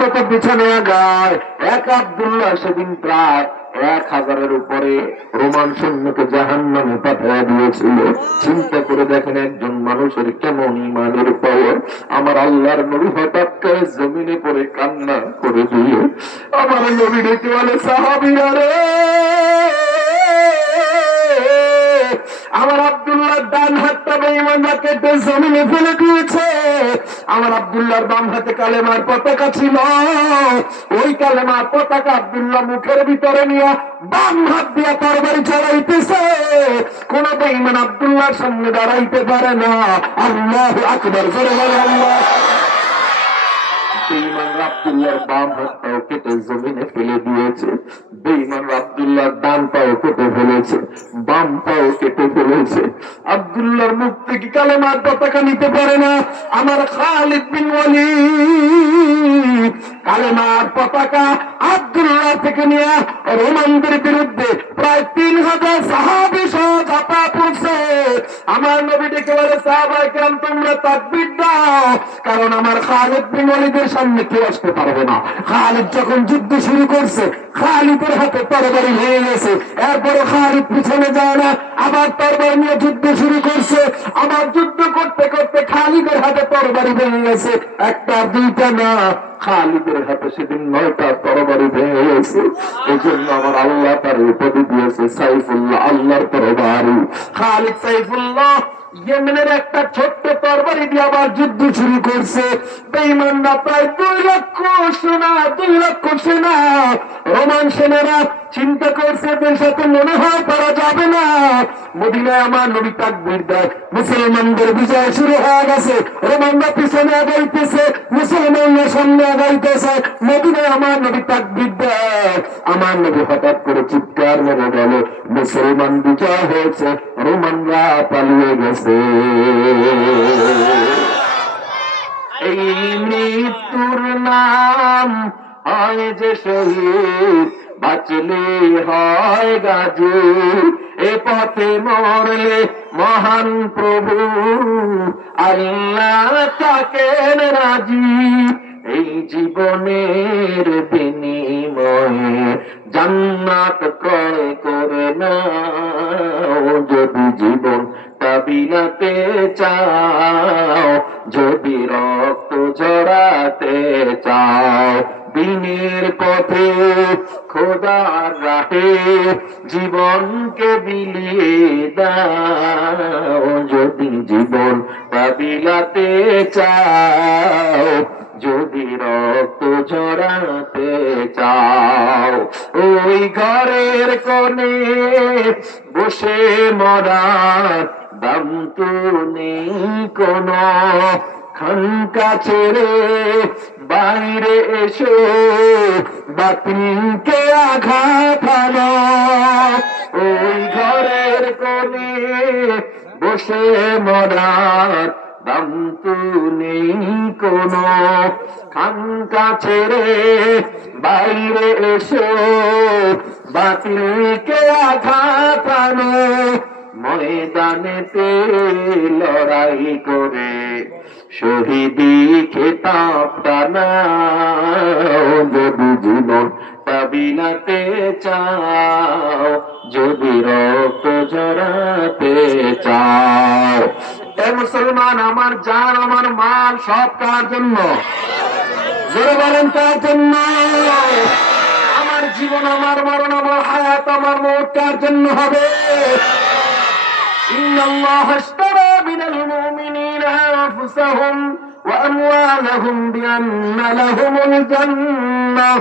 কত পিছনে আগায়। এক আব্দুল্লাহ সেদিন প্রায় 1000-এর উপরে রোমান সৈন্যকে জাহান্নামে পাঠিয়ে দিয়েছিল। চিন্তা করে দেখেন একজন মানুষের কেমন ইমানের পাওয়ার। আমার আল্লাহর নবী হঠাৎ করে জমিনে পড়ে কান্না করে দিয়ে আমার নবী ডেকে বলে, সাহাবীরা রে, আমার আব্দুল্লাহর ডান হাতটা বেঈমানরা কেটে জমিনে ফেলে দিয়েছে। আমার আব্দুল্লাহর বাম হাতে কালেমার পতাকা ছিল। ওই কালেমার পতাকা আব্দুল্লাহ মুখের ভিতরে নিয়ে বাম হাত দিয়ে তরবারি চালাইতেছে। কোন বেঈমান আব্দুল্লাহর সামনে দাঁড়াইতে পারে না। আল্লাহু আকবার, জোরে বলো আল্লাহ। বেঈমান আব্দুল্লাহর বাম হাতটাও কেটে জমিনে ফেলে দিয়েছে। বেঈমান আব্দুল্লাহর ডান পাও কেটে ফেলেছে, বাম পাও কেটে ফেলেছে। আব্দুল্লাহর মুখ থেকে কালেমার পতাকা নিতে পারে না। আমার খালিদ বিন ওয়ালিদ কালেমার পতাকা আব্দুল্লাহ থেকে নিয়ে রোমানদের বিরুদ্ধে প্রায় 3000 সাহাবী সহ ঝাঁপা পড়ছে। আমার নবী ডেকে বলে, সাহাবায়ে কেরাম তোমরা তাকবীর দাও, কারণ আমার খালিদ বিন ওয়ালিদের সামনে কেউ আসতে পারবে না। খালিদ যখন যুদ্ধ শুরু করছে, খালিদের হাতে তরবারি হয়ে গেছে। এরপরে খালিদ পিছনে যায় না, আবার তরবারি নিয়ে যুদ্ধ শুরু করছে। আবার যুদ্ধ করতে করতে খালিদের হাতে তরবারি ভেঙে গেছে। একটা দুইটা না, খালিদের হাতে সেদিন 9টা তরবারি ভেঙে গেছে। এই জন্য আমার আল্লাহ তার উপাধি দিয়েছে সাইফুল্লাহ, আল্লাহর তরবারি। খালিদ সাইফুল্লাহ ইয়েমেনের একটা ছোট্ট তরবারি দিয়ে আবার যুদ্ধ শুরু করছে। বেঈমানরা প্রায় 2 লক্ষ সেনা, রোমান সেনারা চিন্তা করছে এদের সাথে মনে হয় পারা যাবে না। মদিনায় আমার নবী তাকবীর দেয়, মুসলমানদের বিজয় শুরু হয়ে গেছে। রোমানরা পিছনে আগাইতেছে, মুসলমানরা সামনে আগাইতেছে। মদিনায় আমার নবী তাকবীর দেয়। আমার নবী হঠাৎ করে চিৎকার মেরে বলে, মুসলমান বিজয় হয়েছে, রোমানরা পালিয়ে গেছে। এই মৃত্যুর নাম হয় যে শহীদ, বাঁচলে হয় গাজী। এ পথে মরলে মহান প্রভু আল্লাহ থাকেন রাজি। এই জীবনের বিনিময়ে জান্নাত ক্রয় করে নাও, যদি জীবন বিলাতে চাও, যদি রক্ত ঝরাতে চাও। দিনের পথে খোদার রাহে জীবনকে বিলিয়ে দাও, যদি জীবন বিলাতে চাও, যদি রক্ত ঝরাতে চাও। ওই ঘরের কোণে বসে মরার দাম তো নেই কোন, খানকা ছেড়ে বাইরে এসো, বাতিলকে আঘাত হানো। ওই ঘরের কোণে বসে মরার দাম তো নেই কোন, খানকা ছেড়ে বাইরে এসো, বাতিলকে আঘাত হানো। ময়দানেতে লড়াই করে শহীদি খেতাবটা নাও, যদি জীবন বিলাতে চাও, যদি রক্ত ঝরাতে চাও। এ মুসলমান, আমার জান আমার মাল সব কার জন্য? জোরে বলেন কার জন্য? আমার জীবন, আমার মরণ, আমার হায়াত, আমার মওত কার জন্য হবে? ইন্নাল্লাহা আশতারা মিনাল মুমিনিনা আনফুসাহুম ওয়া আমওয়ালাহুম বিআন্না লাহুমুল জান্নাহ।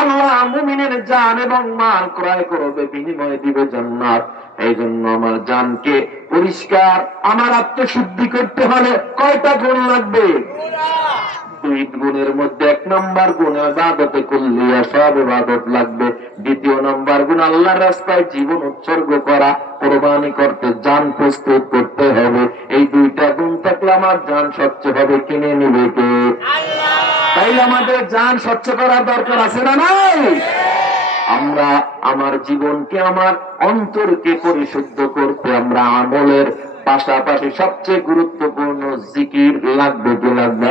আল্লাহ মুমিনের জান এবং মাল ক্রয় করবে, বিনিময়ে দিবে জান্নাত। এই জন্য আমার জানকে পরিষ্কার, আমার আত্মশুদ্ধি করতে হলে কয়টা গুণ লাগবে? 2 গুণের মধ্যে 1 নম্বর গুণ ইবাদতে কুল্লিয়া, সব ইবাদত লাগবে। 2 নম্বর গুণ আল্লাহর রাস্তায় জীবন উৎসর্গ করা, কুরবানি করতে জান প্রস্তুত করতে হবে। এই 2টা গুণ থাকলে আমার জান স্বচ্ছ হবে। কিনে নিবে কে? আল্লাহ। তাই আমাদের জান স্বচ্ছ করার দরকার আছে না নাই? আমরা আমার জীবনকে, আমার অন্তরকে পরিশুদ্ধ করতে আমরা আমলের পাশাপাশি সবচেয়ে গুরুত্বপূর্ণ জিকির লাগবে কি লাগবে?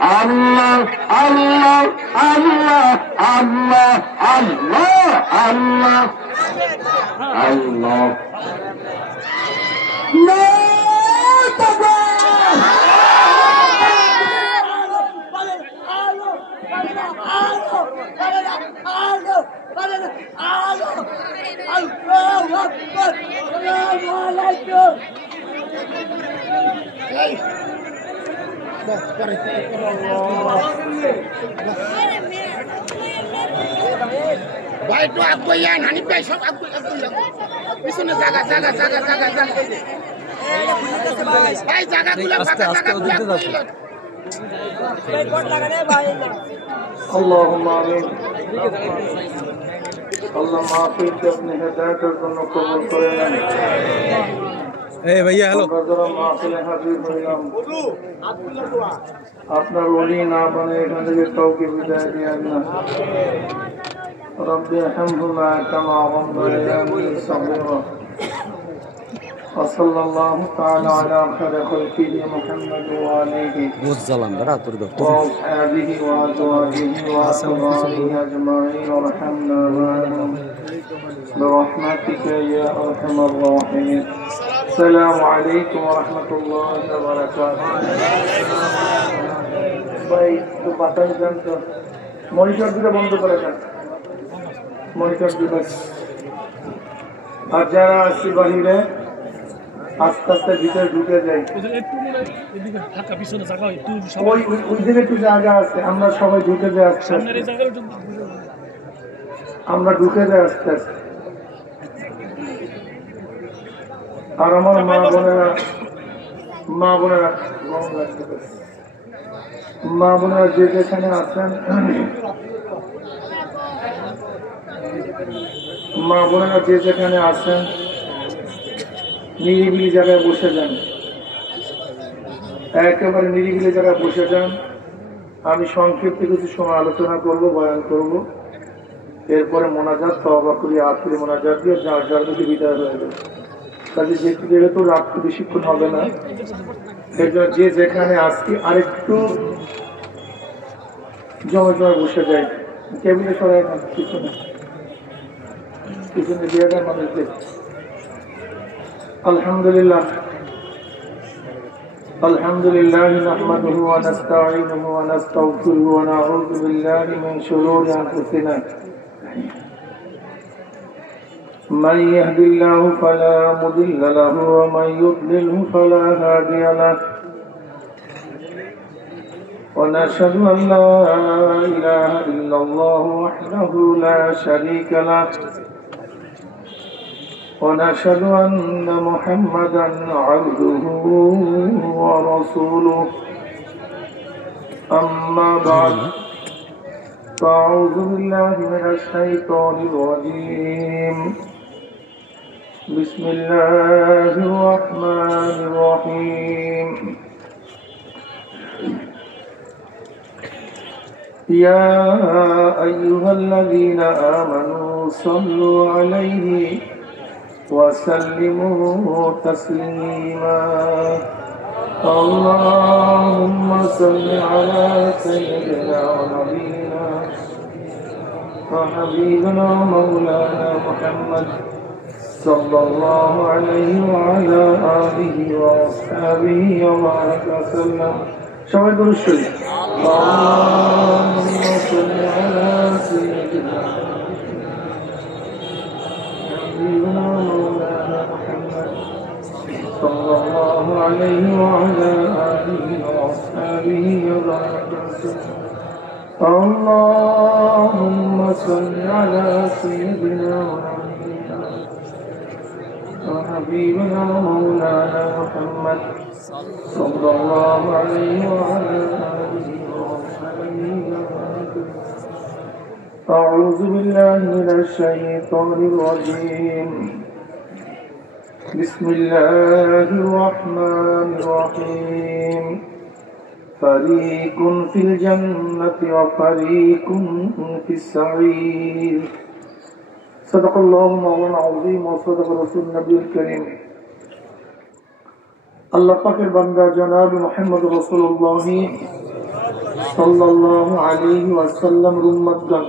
আল্লাহ আল্লাহ আল্লাহ আল্লাহ আল্লাহ আল্লাহ আল্লাহ ভাই একটু আগুয়ান হানিফ ভাই সব আগুয়ান পিছনে জায়গা জায়গা জায়গা জায়গা জায়গা ভাই জায়গাগুলো ফাঁকা জায়গাগুলো اللهم آمين আল্লাহ মাহফিল কে আপনি হেদায়েতের জন্য কবুল করে নেন। भैया हेलो মাহফিলে হাজির হইলাম, আপনার ওলি না বানে এখান থেকে কাউকে বিদায় দিয়েন না। رب ارحمهما كما ربياني صغيرا وصلى الله تعالى على خير خلقه محمد وآله وأصحابه وأزواجه وأتباعه أجمعين وارحمنا معهم برحمتك يا أرحم الراحمين. السلام عليكم ورحمة الله وبركاته. ভাই তো বাতাস দেন তো, মনিটর দুটো বন্ধ করে দেন, মনিটর দুটো। আর যারা আসছে বাহিরে আস্তে আস্তে ভিতরে ঢুকে যাই, ওই দিকে একটু জায়গা আছে, আমরা সবাই ঢুকে যাই আস্তে আস্তে, আমরা ঢুকে যাই আস্তে আস্তে। আর আমার মা বোনেরা যে যেখানে আছেন, মা বোনেরা যে যেখানে আছেন নিরিবিলি জায়গায় বসে যান, একেবারে নিরিবিলি জায়গায় বসে যান। আমি সংক্ষিপ্ত কিছু সময় আলোচনা করব, বয়ান করব, এরপরে মোনাজাত তওবা করি, আখিরি মোনাজাত দিয়ে যার যার মধ্যে বিদায় হয়ে যাবে। কাজে যেহেতু রাত্রি বেশিক্ষণ হবে না, এর জন্য যে যেখানে আজকে আরেকটু জমে জমে বসে যায়, টেবিলে সরাই না, পিছনে দিয়ে দেয় মানুষদের। আলহামদুলিল্লাহ আলহামদুলিল্লাহ নাহমাদুহু ওয়া নাস্তাঈনুহু ওয়া নাস্তাগফিরুহু ওয়া নাউযু বিল্লাহি মিন শুরুরি আনফুসিনা من يهد الله فلا مضل له ومن يضلله فلا هادي له ونشهد أن لا إله إلا الله وحده لا شريك له ونشهد أن محمدا عبده ورسوله أما بعد فأعوذ بالله من الشيطان الرجيم بسم الله الرحمن الرحيم يا أيها الذين آمنوا صلوا عليه وسلموا تسليما اللهم صل على سيدنا ونبينا وحبيبنا مولانا محمد صلى الله عليه وعلى آله وأصحابه وبارك وسلم. সবাই দরুদ শরীফ। اللهم صل على سيدنا حبيبنا مولانا محمد صلى الله عليه وعلى آله وأصحابه وبارك وسلم. اللهم صل على سيدنا وحبيبنا مولانا محمد صلى الله عليه وعلى آله وصحبه وسلم. أعوذ بالله من الشيطان الرجيم بسم الله الرحمن الرحيم فريق في الجنة وفريق في السعير صدق الله مولانا العظيم وصدق رسول النبي الكريم. আল্লাহ পাকের বান্দা জনাব মুহাম্মদ রাসূলুল্লাহ সাল্লাল্লাহু আলাইহি ওয়াসাল্লাম উম্মতগণ,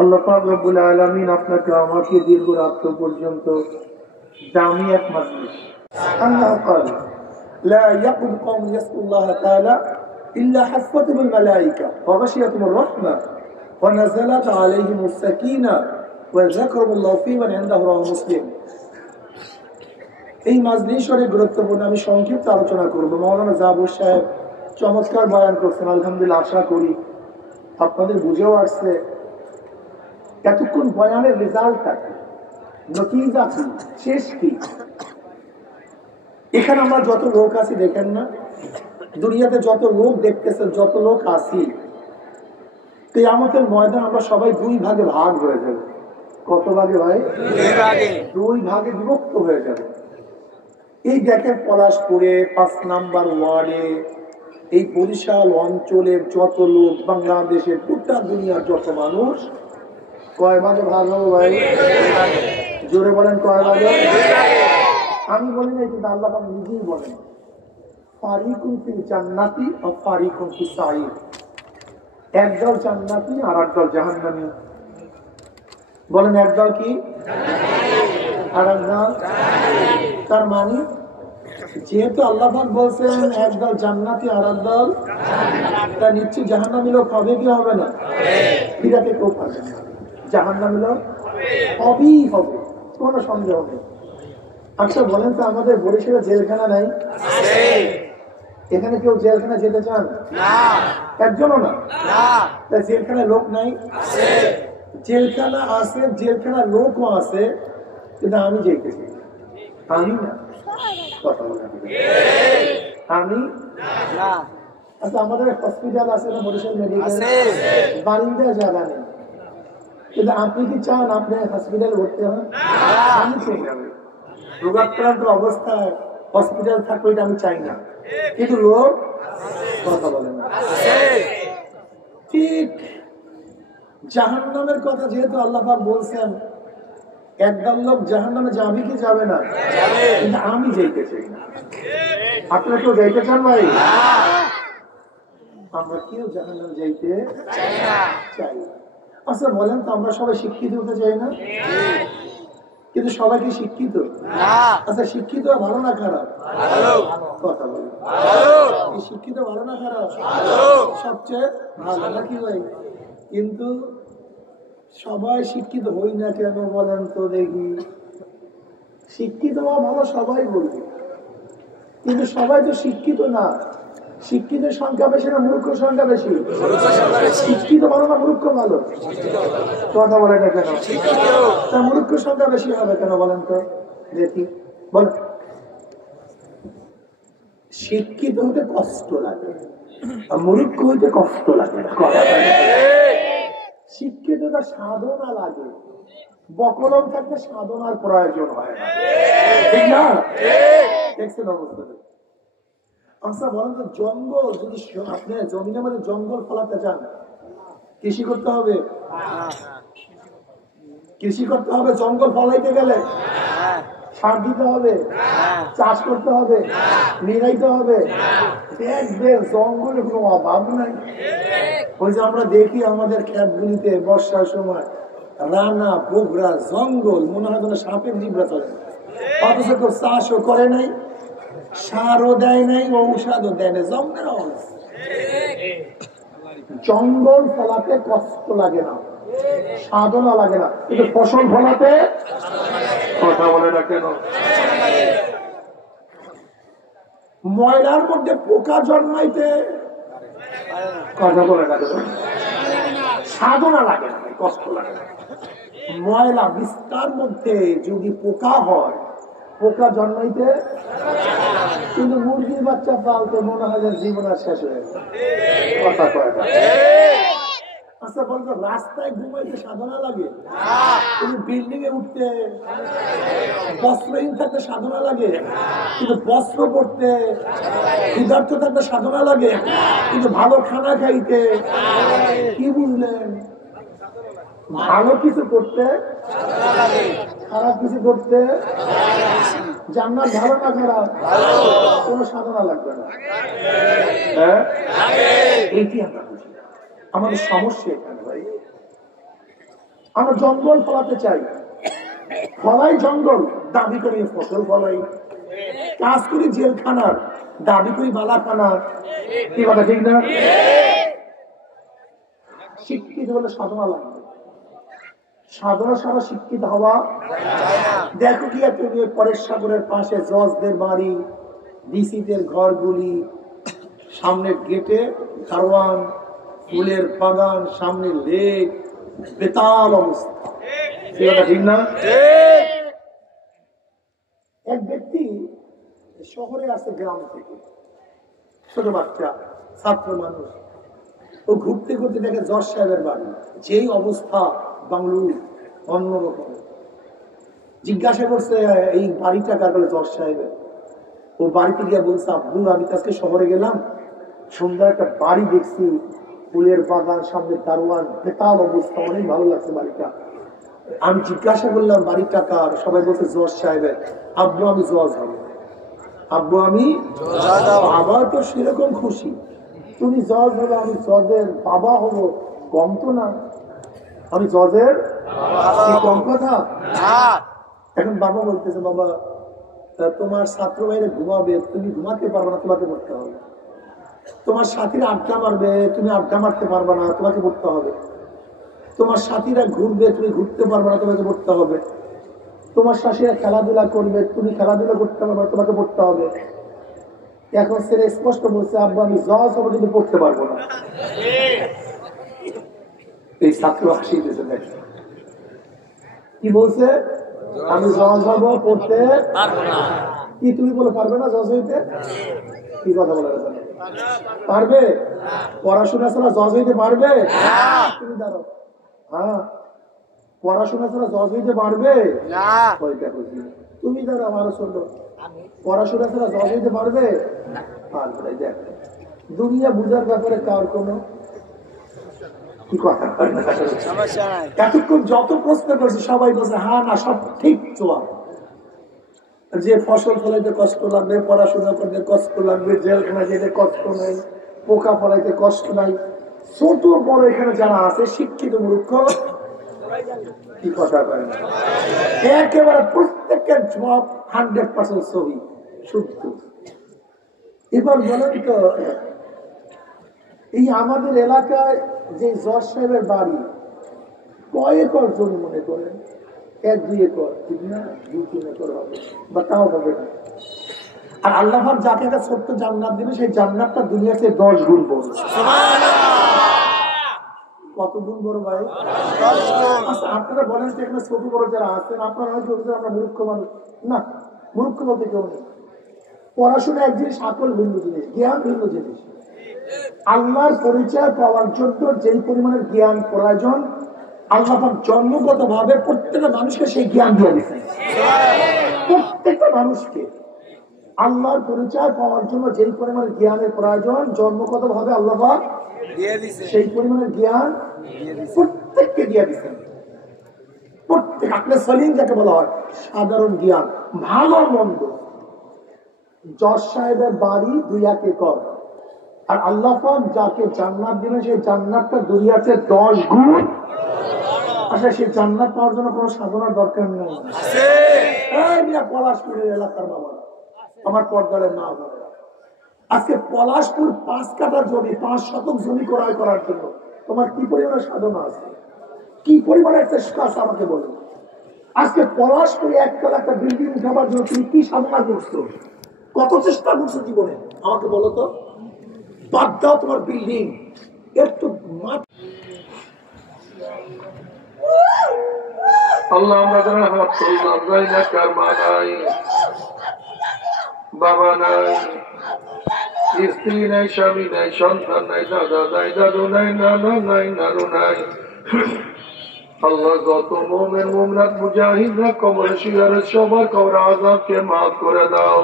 আল্লাহ পাক রব্বুল আলামিন আপনাকে আমাকে দীর্ঘ রাত পর্যন্ত জামিয়াত মাজলিস আল্লাহ قال لا يقم قوم يذكرون الله تعالى إلا حفتهم الملائكة وغشيتهم الرحمة ونزلت عليهم السكينة وذكرهم الله في من عنده رواه মুসলিম। এই মাজলিস অনেক গুরুত্বপূর্ণ। আমি সংক্ষিপ্ত আলোচনা করব। মাওলানা জাবুর সাহেব চমৎকার বয়ান করছেন, আলহামদুলিল্লাহ। আশা করি আপনাদের বুঝেও আসছে এতক্ষণ বয়ানের রেজাল্ট থাকে, নতিজা কি, শেষ কি। এখানে আমরা যত লোক আছি দেখেন না, দুনিয়াতে যত লোক দেখতেছেন, যত লোক আছি, কিয়ামতের ময়দান আমরা সবাই দুই ভাগে ভাগ হয়ে যাবে। কত ভাগে ভাই? দুই ভাগে বিভক্ত হয়ে যাবে। এই দেখেন পলাশপুরে 5 নাম্বার ওয়ার্ডে এই বরিশাল অঞ্চলের যত লোক, বাংলাদেশের গোটা দুনিয়ার যত মানুষ, কয় ভাগে ভাগ হবো ভাই? জোরে বলেন কয় ভাগে? আমি বলি না, কিন্তু আল্লাহ নিজেই বলেন ফারিকুন ফিল জান্নাতি আর ফারিকুন ফিস সাঈর। একদল জান্নাতি আর একদল জাহান্নামী। বলেন একদল কি আর একদল? তার মানে যেহেতু আল্লাহ পাক বলছেন একদল জান্নাতি আর একদল, তা নিশ্চয় জাহান্নামী লোক হবে কি হবে না? বিরাটে কেউ পাবে না, জাহান্নামী লোক হবেই হবে, কোনো সন্দেহ নেই। আচ্ছা বলেন তো, আমাদের বরিশালে জেলখানা নাই? এখানে কেউ জেলখানা যেতে চান? একজনও না। জেলখানায় লোক নাই? জেলখানা আছে, জেলখানা লোকও আছে, কিন্তু আমি যেতেছি, আমি না। কথা বলে আমি না। আচ্ছা আমাদের হসপিটাল আছে না, বরিশাল মেডিকেল, বারিন্দায় জায়গা নেই, কিন্তু আপনি কি চান আপনি হসপিটালে ভর্তি হন? আমি চাই না। রোগাক্রান্ত অবস্থায় হসপিটাল থাকবে এটা আমি চাই না, কিন্তু লোক কথা বলে না। ঠিক জাহান্নামের কথা যেহেতু আল্লাহ পাক বলছেন একদল লোক জাহান্নামে যাবে কি যাবে না, কিন্তু আমি যাইতে চাই না। আপনারা কেউ যাইতে চান ভাই? আমরা কেউ জাহান্নামে যাইতে চাই না। আচ্ছা বলেন তো, আমরা সবাই শিক্ষিত হতে চাই না? কিন্তু সবাই কি শিক্ষিত? আচ্ছা শিক্ষিত ভালো না খারাপ? কথা বলেন, শিক্ষিত ভালো না খারাপ? সবচেয়ে ভালো নাকি ভাই? কিন্তু সবাই শিক্ষিত হই না কেন বলেন তো দেখি? শিক্ষিত হওয়া ভালো সবাই বলবে, কিন্তু সবাই তো শিক্ষিত না। শিক্ষিতের সংখ্যা বেশি না মূর্খ সংখ্যা বেশি? শিক্ষিত ভালো না মূর্খ ভালো? কথা বলে না কেন? তা মূর্খ সংখ্যা বেশি হবে কেন বলেন তো দেখি? বলেন। শিক্ষিত হতে কষ্ট লাগে, আর মূর্খ হইতে কষ্ট লাগে না। শিক্ষিতটা সাধনা লাগে, বকলম থাকতে সাধনার প্রয়োজন হয় না, ঠিক না? দেখছেন অবস্থা? আচ্ছা বলেন তো, জঙ্গল যদি আপনি জমিনের মধ্যে জঙ্গল ফলাতে চান, কৃষি করতে হবে? কৃষি করতে হবে। জঙ্গল ফলাইতে গেলে সার দিতে হবে, চাষ করতে হবে, নিরাইতে হবে। দেখবে জঙ্গলের কোনো অভাব নাই। ওই যে আমরা দেখি আমাদের ক্ষেতগুলিতে বর্ষার সময় রানা বগরা জঙ্গল, মনে হয় যেন সাপের জিবরা চলে, অথচ কেউ চাষও করে নাই, সারও দেয় নাই, ঔষধও দেয় নাই, জঙ্গলের অবস্থা। জঙ্গল ফলাতে কষ্ট লাগে না, সাধনা লাগে না, কিন্তু ফসল ফলাতে কথা বলে না কেন? ময়লার মধ্যে পোকা জন্মাইতে কথা বলে না কেন? সাধনা লাগে না, কষ্ট লাগে না। ময়লা বিস্তার মধ্যে যদি পোকা হয়, পোকা জন্মাইতে, কিন্তু মুরগির বাচ্চা পালতে মনে হয় যে জীবন আর শেষ হয়ে গেল। কথা কয় না। আচ্ছা বলতো, রাস্তায় ঘুমাইতে সাধনা লাগে, কিন্তু বিল্ডিং এ উঠতে, বস্ত্রহীন থাকতে সাধনা লাগে, কিন্তু বস্ত্র পড়তে, ক্ষুধার্ত থাকতে সাধনা লাগে, কিন্তু ভালো খানা খাইতে। কি বুঝলেন? ভালো কিছু করতে, খারাপ কিছু করতে জান্নাত ভালো না খারাপ? কোনো সাধনা লাগবে না। এইটি আমরা বুঝি। আমাদের সমস্যা এখানে ভাই, আমরা জঙ্গল ফলাতে চাই, ফলাই জঙ্গল, দাবি করি ফসল ফলাই, কাজ করি জেলখানার, দাবি করি বালাখানার। কি কথা ঠিক না? শিক্ষিত হলে সাধনা লাগবে, সাধনা ছাড়া শিক্ষিত হওয়া। দেখো কি তুমি পরেশ সাগরের পাশে জজদের বাড়ি, ডিসিদের ঘরগুলি, সামনের গেটে কারওয়ান, ফুলের বাগান, সামনে লেক, বেতাল অবস্থা। ঠিক না? এক ব্যক্তি শহরে আসে গ্রাম থেকে, ছোট বাচ্চা, ছাত্র মানুষ, ও ঘুরতে ঘুরতে দেখে জজ সাহেবের বাড়ি, যেই অবস্থা বাংলু অন্যরকম। জিজ্ঞাসা করছে এই বাড়িটা কার? বলে জজ সাহেবের। ও বাড়িতে গিয়ে বলছে, আব্বু আমি আজকে শহরে গেলাম, সুন্দর একটা বাড়ি দেখছি, ফুলের বাগান, সামনে দারোয়ান, বেতাল অবস্থা, অনেক ভালো লাগছে বাড়িটা। আমি জিজ্ঞাসা করলাম বাড়িটা কার? সবাই বলছে জজ সাহেবের। আব্বু আমি জজ হব, আব্বু আমি আবার তো সেরকম খুশি, তুমি জজ হবে, আমি জজের বাবা হব, কম তো না, আমি জজের কম কথা। এখন বাবা বলতেছে, বাবা তোমার ছাত্র ভাইরে ঘুমাবে, তুমি ঘুমাতে পারবে না, তোমাকে পড়তে হবে। তোমার সাথীরা আড্ডা মারবে, তুমি আড্ডা মারতে পারবে না, তোমাকে পড়তে হবে। তোমার সাথীরা ঘুরবে, তুমি ঘুরতে পারবে না, তোমাকে পড়তে হবে। তোমার শাশুড়িরা খেলাধুলা করবে, তুমি খেলাধুলা করতে পারবে না, তোমাকে পড়তে হবে। এখন ছেলে স্পষ্ট বলছে, আব্বু আমি জজ হবো কিন্তু পড়তে পারবো না। এই ছাত্র হাসিতেছে, দেখে কি বলছে, আমি জজ হবো, পড়তে পারবো না। কি তুমি বলে পারবে না জজ হইতে? কি কথা বলে পারবে? পড়াশোনা ছাড়া জজ হইতে পারবে? তুমি দাঁড়াও, হ্যাঁ পড়াশোনা ছাড়া জজ হইতে পারবে? তুমি দাঁড়াও, আরো শুনলো, পড়াশোনা ছাড়া জজ হইতে পারবে? দেখ দুনিয়া বুঝার ব্যাপারে কার কোনো কি কথা, এতক্ষণ যত প্রশ্ন করছে সবাই বলছে হ্যাঁ না সব ঠিক চোয়া। যে ফসল ফলাইতে কষ্ট লাগবে, পড়াশোনা করতে কষ্ট লাগবে, জেলখানা যেতে কষ্ট নাই, পোকা ফলাইতে কষ্ট নাই, ছোট বড় এখানে যারা আছে শিক্ষিত মূর্খ কি কথা বলে না, একেবারে প্রত্যেকের জবাব 100% সহি শুদ্ধ। এবার বলেন তো, এই আমাদের এলাকায় যে জজ সাহেবের বাড়ি কয় একর জমি মনে করেন? 1-2 একর, ঠিক না? 2-3 একর হবে, বা তাও হবে না। আর আল্লাহ যাকে একটা ছোট্ট জান্নাত দিবে, সেই জান্নাতটা দুনিয়াতে 10 গুণ বড়। কত গুণ বড় ভাই? আচ্ছা আপনারা বলেন যে এখানে ছোট বড় যারা আছেন, আপনারা হয়তো আমরা মূর্খ মানুষ না, মূর্খ বলতে কেউ নেই। পড়াশোনা এক জিনিস, আকল ভিন্ন জিনিস, জ্ঞান ভিন্ন জিনিস। আল্লাহর পরিচয় পাওয়ার জন্য যেই পরিমাণের জ্ঞান প্রয়োজন, আল্লাহ জন্মগত ভাবে প্রত্যেকটা মানুষকে সেই জ্ঞান দিয়ে দিচ্ছেন। প্রত্যেকটা মানুষকে আল্লাহর পরিচয় পাওয়ার জন্য যেই পরিমাণের জ্ঞানের প্রয়োজন, জন্মগত ভাবে আল্লাহ সেই পরিমাণের জ্ঞান প্রত্যেককে দিয়ে দিচ্ছেন। প্রত্যেক আপনি সলিম যাকে বলা হয় সাধারণ জ্ঞান, ভালো মন্দ। জজ সাহেবের বাড়ি 2-1 একর, আর আল্লাহ যাকে জান্নাত দিবেন সেই জান্নাতটা দুনিয়াতে 10 গুণ। আচ্ছা সেই জান্নাত পাওয়ার জন্য কোনো সাধনার দরকার নেই। পলাশপুরের এলাকার বাবা, আমার পর্দারের মা বোনেরা, আজকে পলাশপুর 5 কাঠা জমি, 5 শতক জমি ক্রয় করার জন্য তোমার কি পরিমাণে সাধনা আছে, কি পরিমাণে চেষ্টা আছে আমাকে বলো। আজকে পলাশপুরে 1 তলা একটা বিল্ডিং উঠাবার জন্য তুমি কি সাধনা করছো, কত চেষ্টা করছো জীবনে আমাকে বলো তো। বাদ দাও তোমার বিল্ডিং, একটু আল্লাহ আমাদের হাত তুললাম, যাই না কার মা নাই, বাবা নাই, স্ত্রী নাই, স্বামী নাই, সন্তান নাই, দাদা নাই, দাদু নাই, নানা নাই, নানু নাই। আল্লাহ যত মোমেন মোমনাথ মুজাহিদরা কবরে শিয়ারে সবার কবর আযাবকে মাফ করে দাও।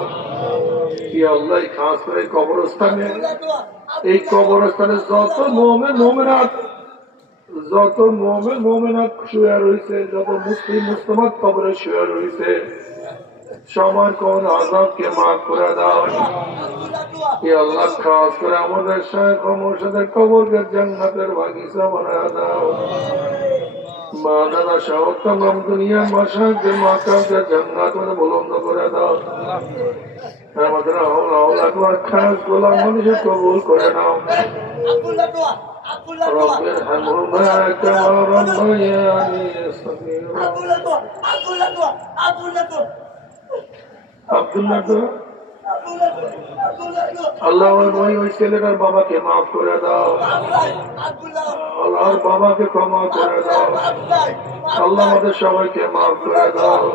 কি আল্লাহ খাস করে কবরস্থানে, এই কবরস্থানে যত মোমেন মোমেনাথ, যত মোমেন মোমেনাথ শুয়ে রয়েছে, যত মুসলিম মুসলমান কবরে শুয়ে রয়েছে, সময় কোন আযাবকে মাফ করে দাও ইয়া আল্লাহ খাস করে আমাদের শাইখ ও মুর্শিদের কবরকে জান্নাতের বাগিচা বানায় দাও মা দাদা সহ তমাম দুনিয়ার মাশাইখদের মাকামকে জান্নাত में बुलंद করে দাও আমাদের আওলা আকবার খাস গোলাম মানুষের কবুল করে নাও رب ارحمهما كما ربياني صغيرا আব্দুল্লাহ তো আল্লাহ ওই ছেলেটার বাবাকে মাফ করে দাও আল্লাহর বাবাকে ক্ষমা করে দাও আল্লাহ আমাদের সবাইকে মাফ করে দাও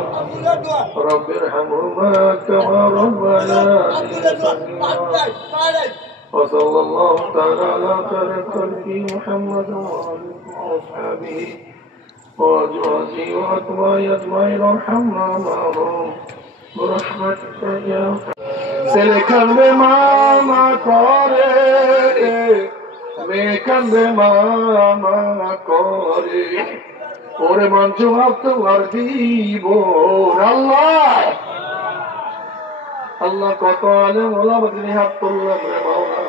رب ارحمهما كما ربياني صغيرا وصلى الله تعالى على خير خلقه محمد وآله وأصحابه وأزواجه وأتباعه أجمعين وارحمنا معهم برحمتك يا ছেলে কান্দে মামা করে মেয়ে কান্দে মামা করে ওরে মঞ্চ ভাব তোমার দিব আল্লাহ আল্লাহ কত আলেম ওলামা তিনি হাত তুললাম রে মাওলা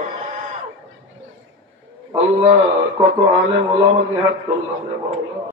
আল্লাহ কত আলেম ওলামা তিনি হাত তুললাম রে মাওলা